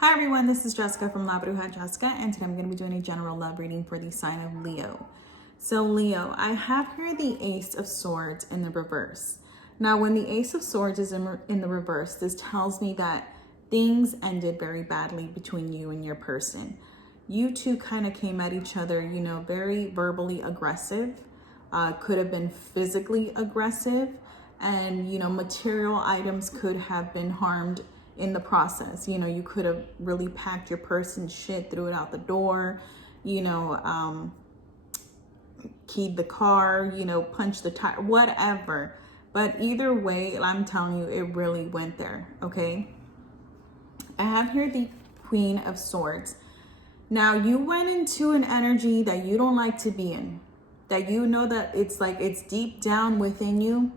Hi everyone, this is Jessica from Labrujajessica, and today I'm going to be doing a general love reading for the sign of Leo. So Leo, I have here the Ace of Swords in the reverse. Now when the Ace of Swords is in the reverse, this tells me that things ended very badly between you and your person. You two kind of came at each other, very verbally aggressive, could have been physically aggressive, and material items could have been harmed in the process. You could have really packed your person's shit, threw it out the door, keyed the car, punched the tire, whatever. But either way, I'm telling you, it really went there, okay? I have here the Queen of Swords. Now, you went into an energy that you don't like to be in, that you know that it's deep down within you.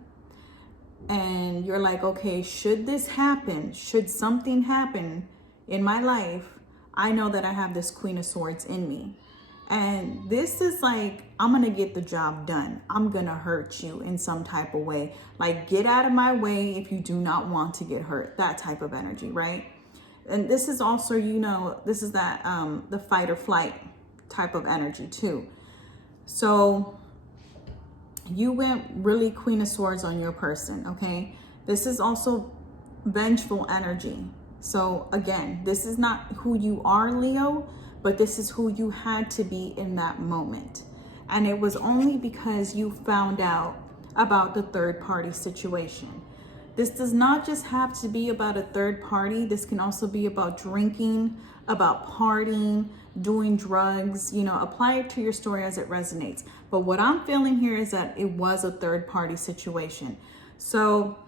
And you're like, okay, should this happen, should something happen in my life, I know that I have this Queen of Swords in me. And this is like, I'm going to get the job done. I'm going to hurt you in some type of way. Like, get out of my way if you do not want to get hurt. That type of energy, right? And this is also, this is that the fight or flight type of energy too. So you went really Queen of Swords on your person, okay? This is also vengeful energy. So again, this is not who you are, Leo, but this is who you had to be in that moment. And it was only because you found out about the third party situation. This does not just have to be about a third party. This can also be about drinking, about partying, doing drugs, apply it to your story as it resonates. But what I'm feeling here is that it was a third party situation. So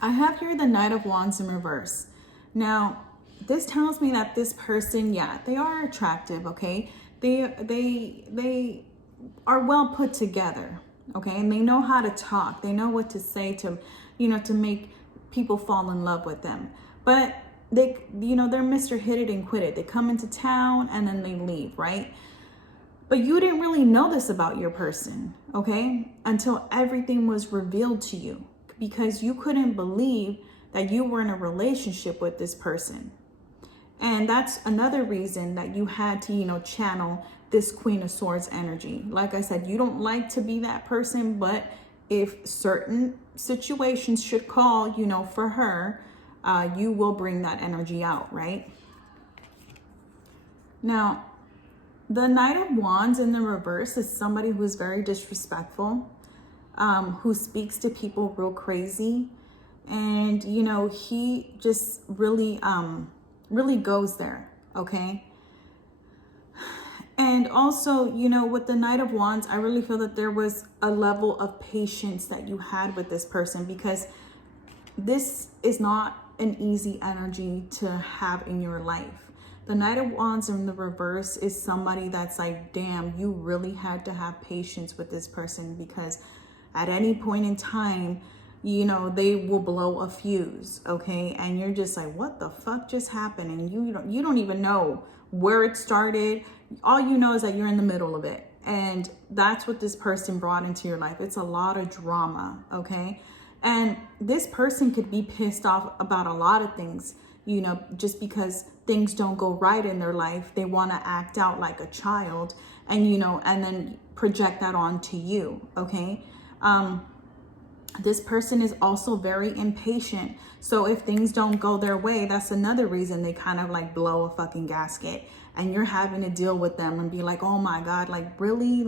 I have here the Knight of Wands in reverse. Now, this tells me that this person, they are attractive, okay? They are well put together, okay? And they know how to talk. They know what to say to make people fall in love with them. But they're Mr. Hit It and Quit It. They come into town and then they leave, right? But you didn't really know this about your person, okay? Until everything was revealed to you, because you couldn't believe that you were in a relationship with this person. And that's another reason that you had to, channel this Queen of Swords energy. Like I said, you don't like to be that person, but if certain situations should call, for her, you will bring that energy out, right? Now, the Knight of Wands in the reverse is somebody who is very disrespectful, who speaks to people real crazy. And, he just really goes there, okay? And also, with the Knight of Wands, I really feel that there was a level of patience that you had with this person, because this is not an easy energy to have in your life. The Knight of Wands in the reverse is somebody that's like, damn, you really had to have patience with this person, because at any point in time, they will blow a fuse, okay? And you're just like, what the fuck just happened? And you don't even know where it started. All you know is that you're in the middle of it. And that's what this person brought into your life. It's a lot of drama, okay? And this person could be pissed off about a lot of things, just because things don't go right in their life. They want to act out like a child and, and then project that onto you, okay? This person is also very impatient. So if things don't go their way, that's another reason they kind of like blow a fucking gasket, and you're having to deal with them and be like, oh my God, like really?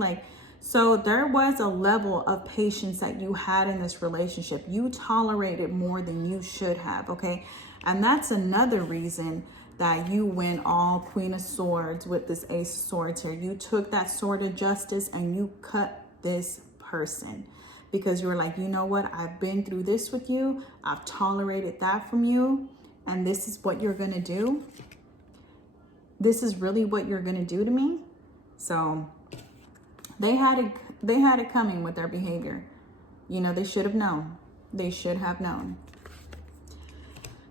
So there was a level of patience that you had in this relationship. You tolerated more than you should have, okay? And that's another reason that you went all Queen of Swords with this Ace of Swords here. You took that sword of justice and you cut this person, because you were like, you know what? I've been through this with you. I've tolerated that from you. And this is what you're going to do. This is really what you're going to do to me. So they had it coming with their behavior. They should have known. They should have known.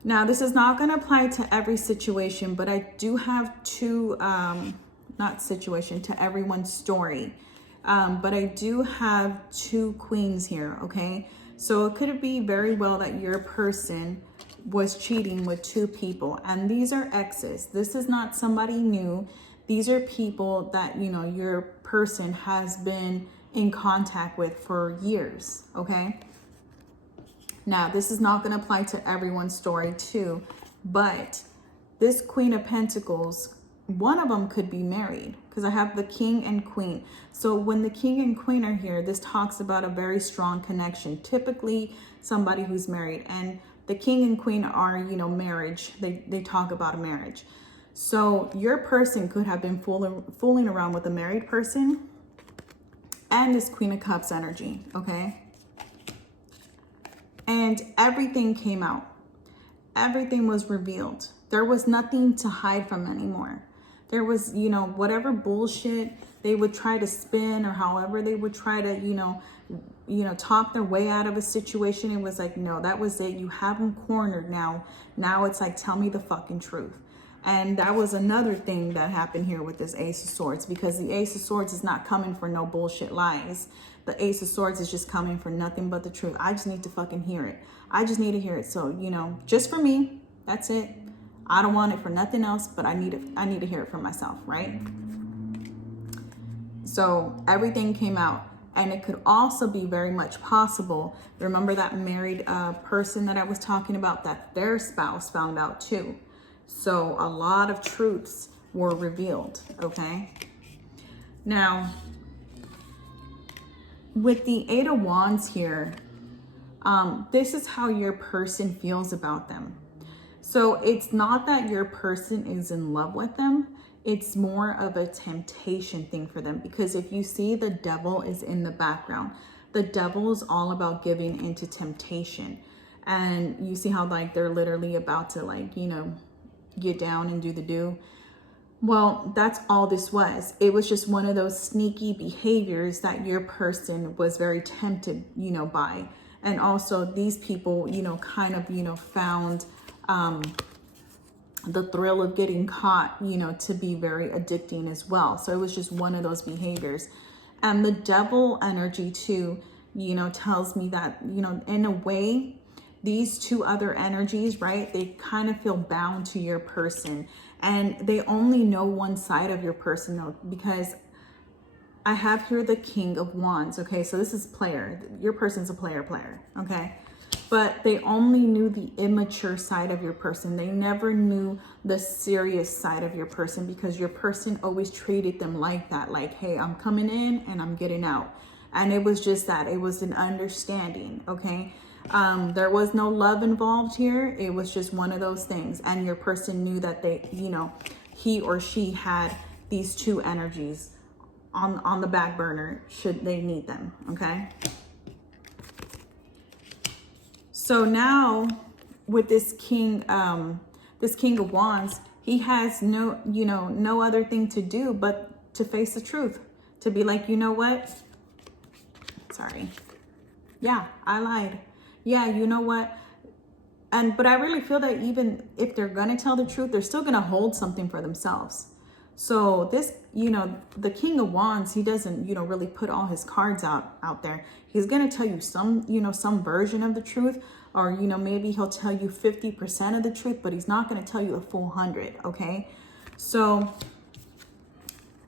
Now, this is not going to apply to every situation, but I do have two, to everyone's story. But I do have two queens here, okay? So it could be very well that your person was cheating with 2 people, and these are exes. This is not somebody new. These are people that, you know, your person has been in contact with for years, okay? Now, this is not going to apply to everyone's story too, but this Queen of Pentacles, one of them could be married, because I have the King and Queen. So when the King and Queen are here, this talks about a very strong connection, typically somebody who's married. And the King and Queen are, you know, marriage. They talk about a marriage. So your person could have been fooling around with a married person and this Queen of Cups energy, okay? And everything came out. Everything was revealed. There was nothing to hide from anymore. There was, you know, whatever bullshit they would try to spin, or however they would try to, you know, talk their way out of a situation. It was like, no, that was it. You have them cornered now. Now it's like, tell me the fucking truth. And that was another thing that happened here with this Ace of Swords, because the Ace of Swords is not coming for no bullshit lies. The Ace of Swords is just coming for nothing but the truth. I just need to fucking hear it. I just need to hear it. So, you know, just for me, that's it. I don't want it for nothing else, but I need to hear it for myself, right? So everything came out. And it could also be very much possible, remember that married person that I was talking about, that their spouse found out too. So a lot of truths were revealed, okay? Now, with the Eight of Wands here, this is how your person feels about them. So it's not that your person is in love with them. It's more of a temptation thing for them, because if you see, the devil is in the background. The devil is all about giving into temptation. And you see how like they're literally about to like, you know, get down and do the do. Well, that's all this was. It was just one of those sneaky behaviors that your person was very tempted, you know, by. And also these people, you know, kind of, you know, found the thrill of getting caught, you know, to be very addicting as well. So it was just one of those behaviors. And the devil energy too, you know, tells me that, you know, in a way, these two other energies, right, they kind of feel bound to your person, and they only know one side of your person though, because I have here the King of Wands. Okay, so this is player. Your person's a player, okay? But they only knew the immature side of your person. They never knew the serious side of your person, because your person always treated them like that. Like, hey, I'm coming in and I'm getting out. And it was just that. It was an understanding, okay? There was no love involved here. It was just one of those things. And your person knew that they, you know, he or she had these two energies on the back burner should they need them, okay? So now with this King of Wands, he has no, you know, no other thing to do but to face the truth, to be like, you know what? Sorry. Yeah, I lied. Yeah, you know what? But I really feel that even if they're going to tell the truth, they're still going to hold something for themselves. So this, you know, the King of Wands, he doesn't, you know, really put all his cards out there. He's going to tell you some, you know, some version of the truth, or, you know, maybe he'll tell you 50% of the truth, but he's not going to tell you the full 100. Okay. So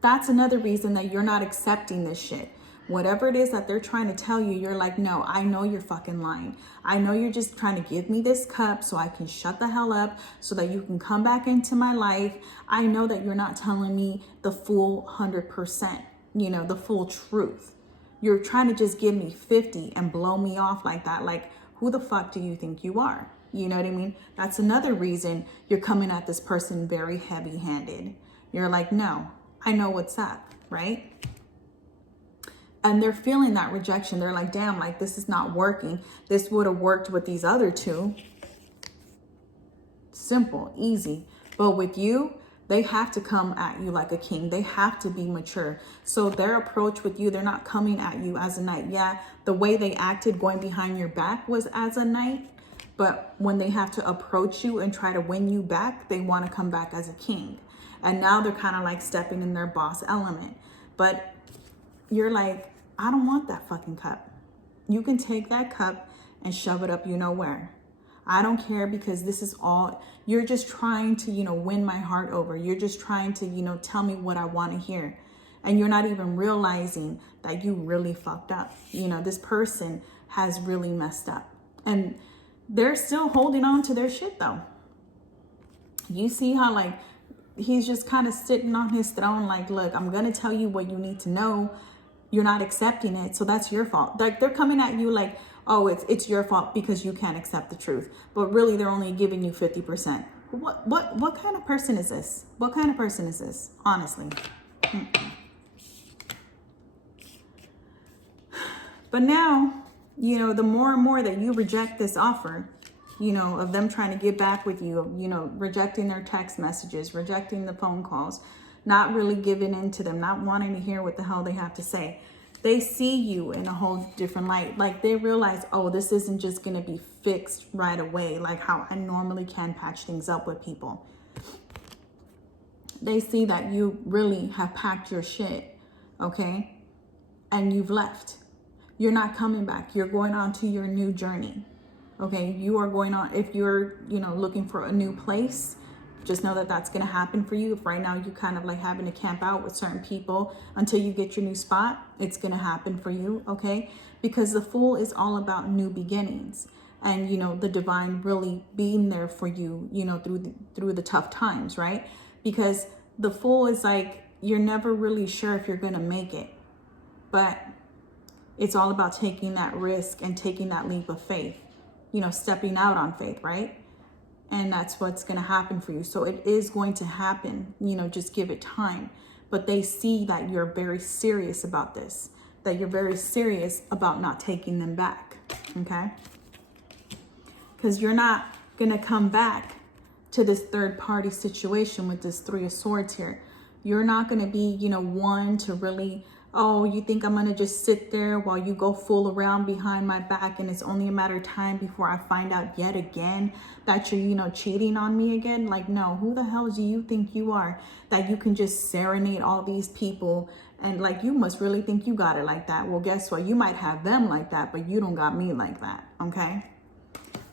that's another reason that you're not accepting this shit. Whatever it is that they're trying to tell you, you're like, no, I know you're fucking lying. I know you're just trying to give me this cup so I can shut the hell up, so that you can come back into my life. I know that you're not telling me the full 100%, you know, the full truth. You're trying to just give me 50 and blow me off like that. Like, who the fuck do you think you are? You know what I mean? That's another reason you're coming at this person very heavy-handed. You're like, no, I know what's up, right? And they're feeling that rejection. They're like, damn, like this is not working. This would have worked with these other two. Simple, easy. But with you, they have to come at you like a king. They have to be mature. So their approach with you, they're not coming at you as a knight. Yeah, the way they acted going behind your back was as a knight. But when they have to approach you and try to win you back, they want to come back as a king. And now they're kind of like stepping in their boss element. But you're like, I don't want that fucking cup. You can take that cup and shove it up you know where. I don't care, because this is all, you're just trying to, win my heart over. You're just trying to, tell me what I want to hear. And you're not even realizing that you really fucked up. This person has really messed up. And they're still holding on to their shit though. You see how like, he's just kind of sitting on his throne like, look, I'm going to tell you what you need to know. You're not accepting it, so that's your fault. Like, they're coming at you like, oh, it's your fault because you can't accept the truth. But really, they're only giving you 50%. What kind of person is this? What kind of person is this? Honestly. But now, the more and more that you reject this offer, of them trying to get back with you, rejecting their text messages, rejecting the phone calls, not really giving in to them, not wanting to hear what the hell they have to say. They see you in a whole different light. Like, they realize, oh, this isn't just going to be fixed right away, like how I normally can patch things up with people. They see that you really have packed your shit, okay? And you've left. You're not coming back. You're going on to your new journey. Okay, you are going on, if you're, looking for a new place, just know that that's going to happen for you. If right now you kind of like having to camp out with certain people until you get your new spot, it's going to happen for you, okay? Because the Fool is all about new beginnings and, the divine really being there for you, through the tough times, right? Because the Fool is like, you're never really sure if you're going to make it, but it's all about taking that risk and taking that leap of faith. Stepping out on faith, right? And that's what's going to happen for you. So it is going to happen, just give it time. But they see that you're very serious about this, that you're very serious about not taking them back, okay? Because you're not going to come back to this third party situation with this Three of Swords here. You're not going to be, one to really, oh, you think I'm going to just sit there while you go fool around behind my back and it's only a matter of time before I find out yet again that you're, cheating on me again? Like, no, who the hell do you think you are that you can just serenade all these people and like, you must really think you got it like that. Well, guess what? You might have them like that, but you don't got me like that, okay?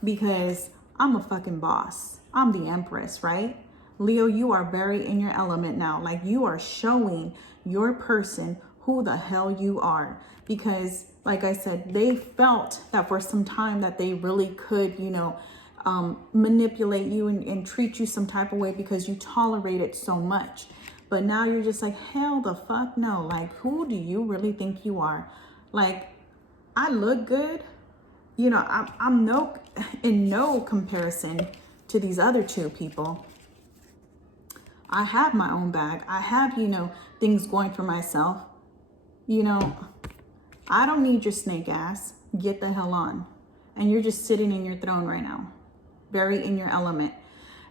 Because I'm a fucking boss. I'm the Empress, right? Leo, you are very in your element now. Like, you are showing your person who the hell you are, because like I said, they felt that for some time that they really could, manipulate you and treat you some type of way because you tolerate it so much. But now you're just like, hell the fuck no. Like, who do you really think you are? Like, I look good. I'm in no comparison to these other two people. I have my own bag. I have, things going for myself. I don't need your snake ass. Get the hell on. And you're just sitting in your throne right now, very in your element.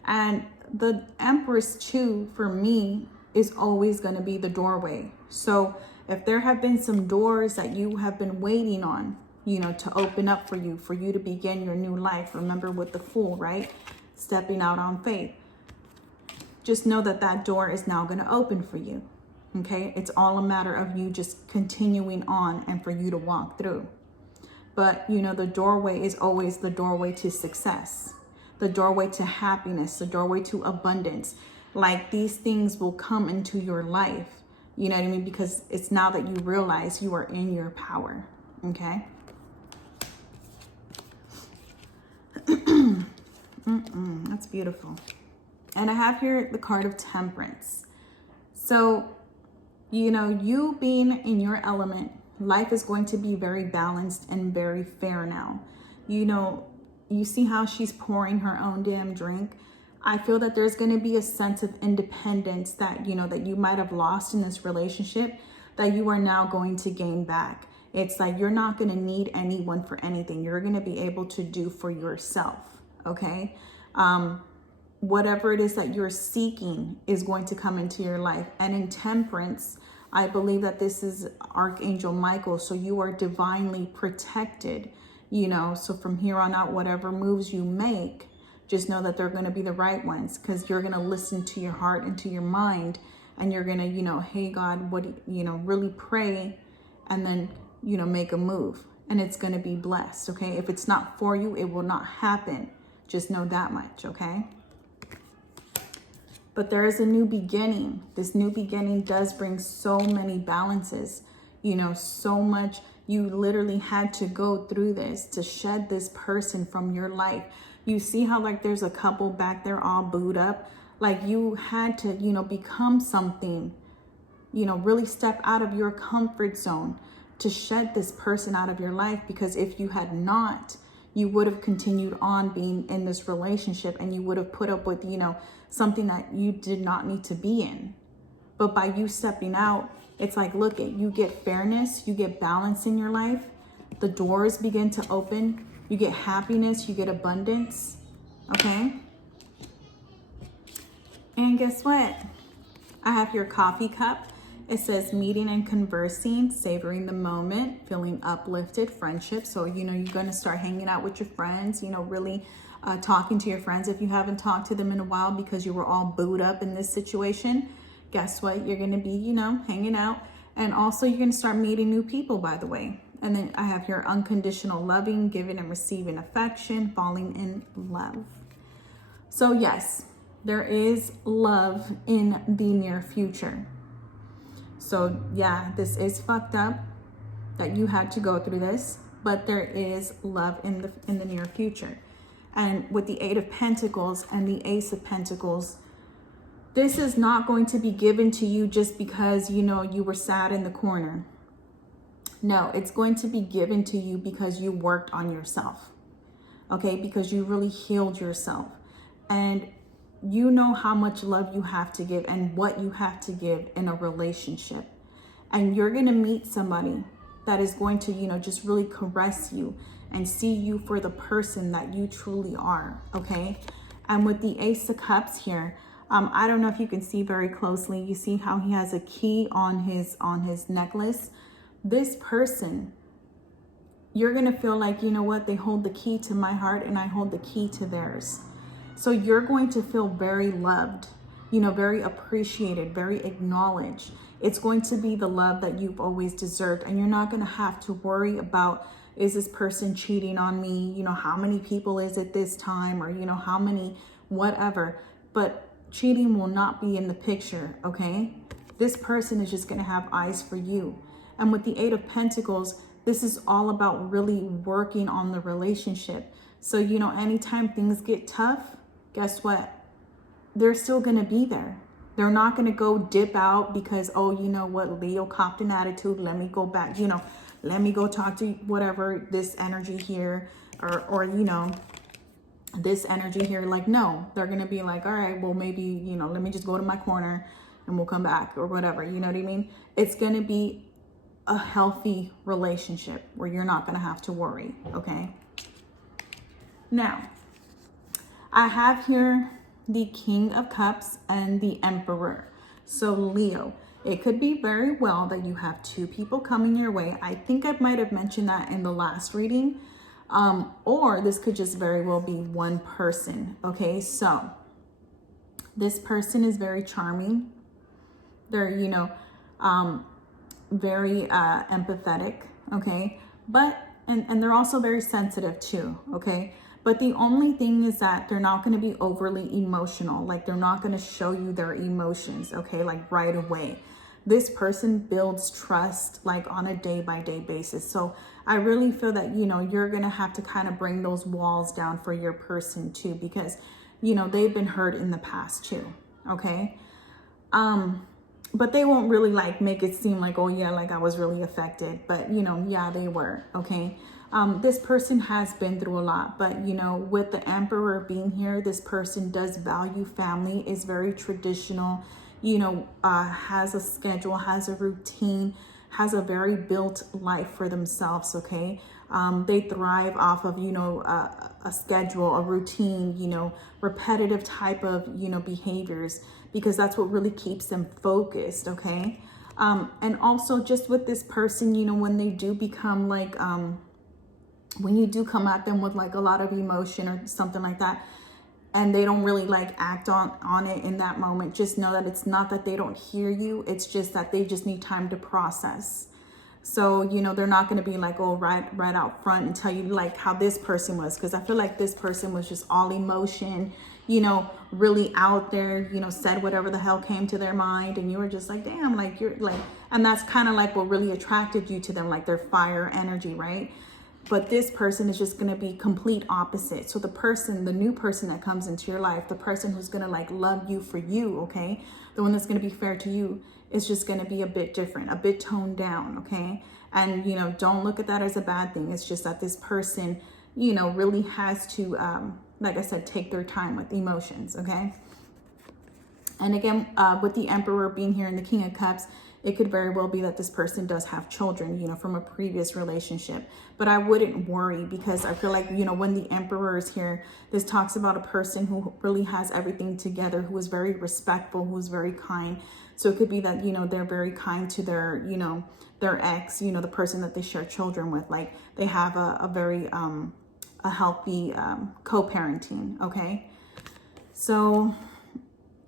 And the Empress too, for me, is always going to be the doorway. So if there have been some doors that you have been waiting on, to open up for you to begin your new life. Remember with the Fool, right? Stepping out on faith. Just know that that door is now going to open for you. Okay, it's all a matter of you just continuing on and for you to walk through. But, the doorway is always the doorway to success, the doorway to happiness, the doorway to abundance. Like, these things will come into your life, you know what I mean? Because it's now that you realize you are in your power, okay? That's beautiful. And I have here the card of Temperance. So, you being in your element, life is going to be very balanced and very fair now. You see how she's pouring her own damn drink. I feel that there's going to be a sense of independence that, that you might have lost in this relationship that you are now going to gain back. It's like, you're not going to need anyone for anything. You're going to be able to do for yourself. Okay. Whatever it is that you're seeking is going to come into your life. And in Temperance, I believe that this is Archangel Michael. So you are divinely protected, so from here on out, whatever moves you make, just know that they're going to be the right ones, because you're going to listen to your heart and to your mind, and you're going to, hey God, what, really pray, and then, make a move, and it's going to be blessed. Okay. If it's not for you, it will not happen. Just know that much, okay? But there is a new beginning. This new beginning does bring so many balances, you know, so much. You literally had to go through this to shed this person from your life. You see how like there's a couple back there all booed up? Like you had to, you know, become something, you know, really step out of your comfort zone to shed this person out of your life. Because if you had not, you would have continued on being in this relationship and you would have put up with, you know, something that you did not need to be in. But by you stepping out, it's like, look at, you get fairness, you get balance in your life. The doors begin to open. You get happiness, you get abundance, okay? And guess what? I have your coffee cup. It says meeting and conversing, savoring the moment, feeling uplifted, friendship. So, you know, you're going to start hanging out with your friends, you know, really talking to your friends if you haven't talked to them in a while because you were all booed up in this situation. Guess what? You're going to be, you know, hanging out. And also you're going to start meeting new people, by the way. And then I have here unconditional loving, giving and receiving affection, falling in love. So yes, there is love in the near future. So yeah, this is fucked up that you had to go through this, but there is love in the near future. And with the Eight of Pentacles and the Ace of Pentacles, this is not going to be given to you just because, you know, you were sad in the corner. No, it's going to be given to you because you worked on yourself. Okay, because you really healed yourself. And you know how much love you have to give and what you have to give in a relationship. And you're going to meet somebody that is going to, you know, just really caress you and see you for the person that you truly are, okay? And with the Ace of Cups here, I don't know if you can see very closely. You see how he has a key on his necklace. This person, you're going to feel like, you know what, they hold the key to my heart and I hold the key to theirs. So you're going to feel very loved, you know, very appreciated, very acknowledged. It's going to be the love that you've always deserved. And you're not going to have to worry about, is this person cheating on me? You know, how many people is it this time? Or, you know, how many, whatever. But cheating will not be in the picture, okay? This person is just going to have eyes for you. And with the Eight of Pentacles, this is all about really working on the relationship. So, you know, anytime things get tough, guess what? They're still going to be there. They're not going to go dip out because, oh, you know what, Leo copped an attitude. Let me go back, you know, let me go talk to whatever, this energy here or you know, this energy here. Like, no, they're going to be like, all right, well, maybe, you know, let me just go to my corner and we'll come back or whatever. You know what I mean? It's going to be a healthy relationship where you're not going to have to worry. Okay. Now, I have here the King of Cups and the Emperor. So Leo, it could be very well that you have two people coming your way. I think I might have mentioned that in the last reading. Or this could just very well be one person. Okay, so this person is very charming. They're, you know, very empathetic. Okay, but and they're also very sensitive too. Okay. But the only thing is that they're not going to be overly emotional. Like, they're not going to show you their emotions, okay, like right away. This person builds trust like on a day-by-day basis. So I really feel that, you know, you're going to have to kind of bring those walls down for your person too, because, you know, they've been hurt in the past too, okay? But they won't really like make it seem like, oh yeah, like I was really affected. But, you know, yeah, they were, okay? This person has been through a lot, but, you know, with the Emperor being here, this person does value family, is very traditional, you know, has a schedule, has a routine, has a very built life for themselves, okay? They thrive off of, you know, a schedule, a routine, you know, repetitive type of, you know, behaviors, because that's what really keeps them focused, okay? And also just with this person, you know, when they do become like, when you do come at them with like a lot of emotion or something like that, and they don't really like act on it in that moment, just know that it's not that they don't hear you. It's just that they just need time to process. So, you know, they're not going to be like, oh, right out front and tell you like how this person was. Because I feel like this person was just all emotion, you know, really out there, you know, said whatever the hell came to their mind. And you were just like, damn, like you're like, and that's kind of like what really attracted you to them, like their fire energy, right? But this person is just going to be complete opposite. So the new person that comes into your life, the person who's going to like love you for you, okay? The one that's going to be fair to you is just going to be a bit different, a bit toned down, okay? And, you know, don't look at that as a bad thing. It's just that this person, you know, really has to, like I said, take their time with emotions, okay? And again, with the Emperor being here and the King of Cups, it could very well be that this person does have children, you know, from a previous relationship. But I wouldn't worry, because I feel like, you know, when the Emperor is here, this talks about a person who really has everything together, who is very respectful, who's very kind. So it could be that, you know, they're very kind to their, you know, their ex, you know, the person that they share children with. Like they have a very a healthy co-parenting, okay? So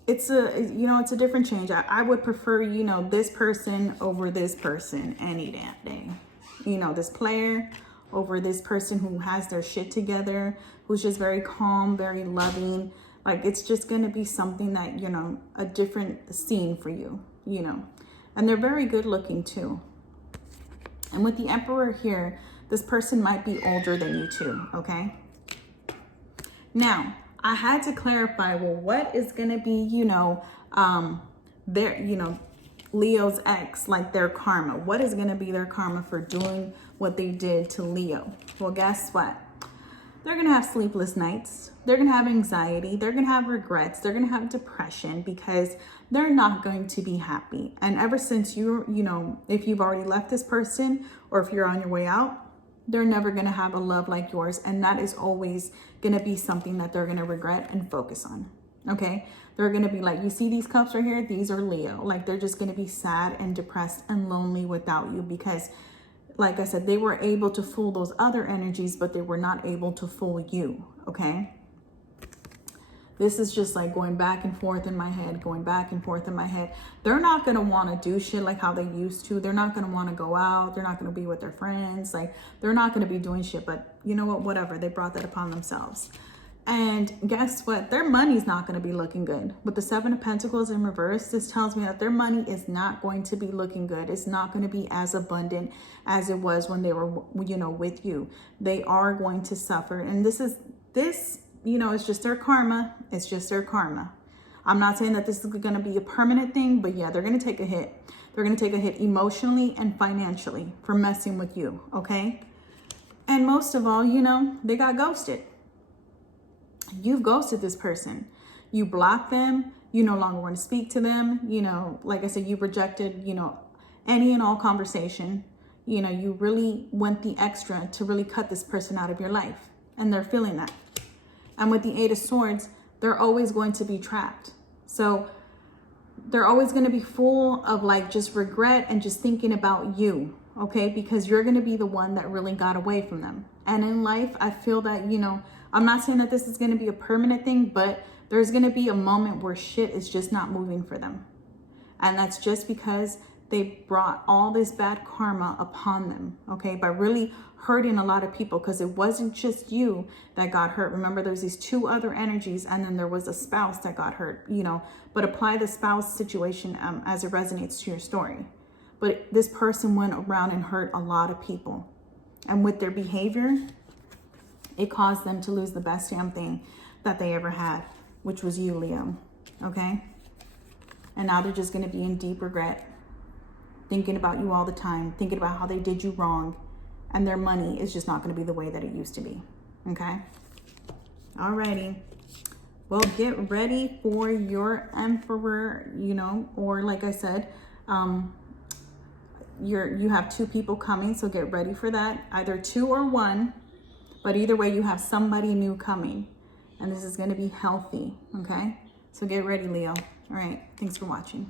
it's a different change. I would prefer, you know, this person over this person any damn day. You know, this player over this person who has their shit together, who's just very calm, very loving. Like it's just going to be something that, you know, a different scene for you, you know. And they're very good looking too. And with the Emperor here, this person might be older than you too, okay? Now, I had to clarify, well, what is going to be, you know, Leo's ex, like their karma? What is going to be their karma for doing what they did to Leo? Well, guess what? They're going to have sleepless nights. They're going to have anxiety. They're going to have regrets. They're going to have depression, because they're not going to be happy. And ever since you know, if you've already left this person or if you're on your way out, they're never going to have a love like yours. And that is always going to be something that they're going to regret and focus on. Okay. They're going to be like, you see these cups right here? These are Leo. Like they're just going to be sad and depressed and lonely without you, because like I said, they were able to fool those other energies, but they were not able to fool you. Okay. This is just like going back and forth in my head, going back and forth in my head. They're not going to want to do shit like how they used to. They're not going to want to go out. They're not going to be with their friends. Like they're not going to be doing shit, but you know what, whatever. They brought that upon themselves. And guess what? Their money's not going to be looking good. With the Seven of Pentacles in reverse, this tells me that their money is not going to be looking good. It's not going to be as abundant as it was when they were, you know, with you. They are going to suffer. And this, you know, it's just their karma. It's just their karma. I'm not saying that this is going to be a permanent thing, but yeah, they're going to take a hit. They're going to take a hit emotionally and financially for messing with you. Okay. And most of all, you know, they got ghosted. You've ghosted this person. You blocked them. You no longer want to speak to them. You know, like I said, you rejected, you know, any and all conversation. You know, you really went the extra to really cut this person out of your life. And they're feeling that. And with the Eight of Swords, they're always going to be trapped. So they're always going to be full of like just regret and just thinking about you. Okay. Because you're going to be the one that really got away from them. And in life, I feel that, you know, I'm not saying that this is going to be a permanent thing, but there's going to be a moment where shit is just not moving for them. And that's just because they brought all this bad karma upon them, okay, by really hurting a lot of people, because it wasn't just you that got hurt. Remember, there's these two other energies, and then there was a spouse that got hurt, you know, but apply the spouse situation as it resonates to your story. But this person went around and hurt a lot of people. And with their behavior, it caused them to lose the best damn thing that they ever had, which was you, Leo. Okay? And now they're just going to be in deep regret, thinking about you all the time, thinking about how they did you wrong. And their money is just not going to be the way that it used to be. Okay? Alrighty. Well, get ready for your Emperor, you know, or like I said, you have two people coming, so get ready for that. Either two or one. But either way, you have somebody new coming. And this is going to be healthy, okay? So get ready, Leo. All right. Thanks for watching.